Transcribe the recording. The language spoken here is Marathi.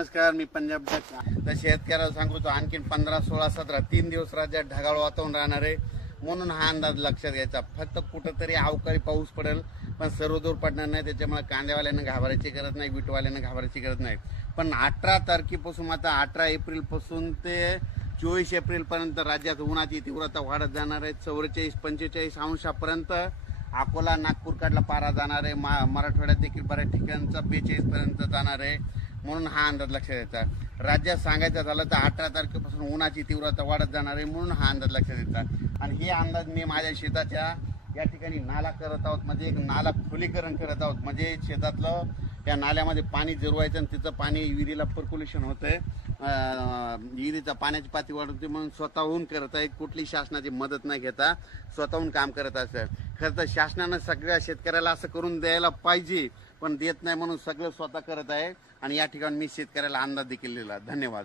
नमस्कार, मी पंजाब तर शेतकऱ्याला सांगतो आणखीन 15, 16, 17 3 दिवस राज्यात ढगाळ वातावरण राहणार आहे. म्हणून हा अंदाज लक्षात घ्यायचा. फक्त कुठंतरी अवकाळी पाऊस पडेल, पण सर्वदूर पडणार नाही. त्याच्यामुळे कांद्यावाल्यांना घाबरायची गरज नाही, बीटवाल्यांना घाबरायची गरज नाही. पण 18 तारखेपासून आता 18 एप्रिलपासून ते 24 एप्रिलपर्यंत राज्यात उन्हाची तीव्रता वाढत जाणार आहे. 44-45 अंशापर्यंत अकोला, नागपूर कडला पारा जाणार आहे. मराठवाड्यात देखील बऱ्याच ठिकाणचा 42 पर्यंत जाणार आहे. म्हणून हा अंदाज लक्षात घ्यायचा. राज्यात सांगायचं झालं तर 18 तारखेपासून उन्हाची तीव्रता वाढत जाणार आहे. म्हणून हा अंदाज लक्षात घ्यायचा. आणि हे अंदाज मी माझ्या शेताच्या या ठिकाणी नाला करत आहोत, म्हणजे एक नाला खोलीकरण करत आहोत. म्हणजे शेतातलं त्या नाल्यामध्ये पाणी जिरवायचं आणि तिचं पाणी विहिरीला पर्क्युलेशन होतंय, विहिरीचा पाण्याची पातळी वाढवते. म्हणून स्वतःहून करत आहेत, कुठली शासनाची मदत नाही घेता स्वतःहून काम करत असतं. खरं तर शासनानं सगळ्या शेतकऱ्याला असं करून द्यायला पाहिजे, पण देत नाही. म्हणून सगळं स्वतः करत आहे. आणि या ठिकाणी मी शेतकऱ्याला अंदाज देखील दिला. धन्यवाद.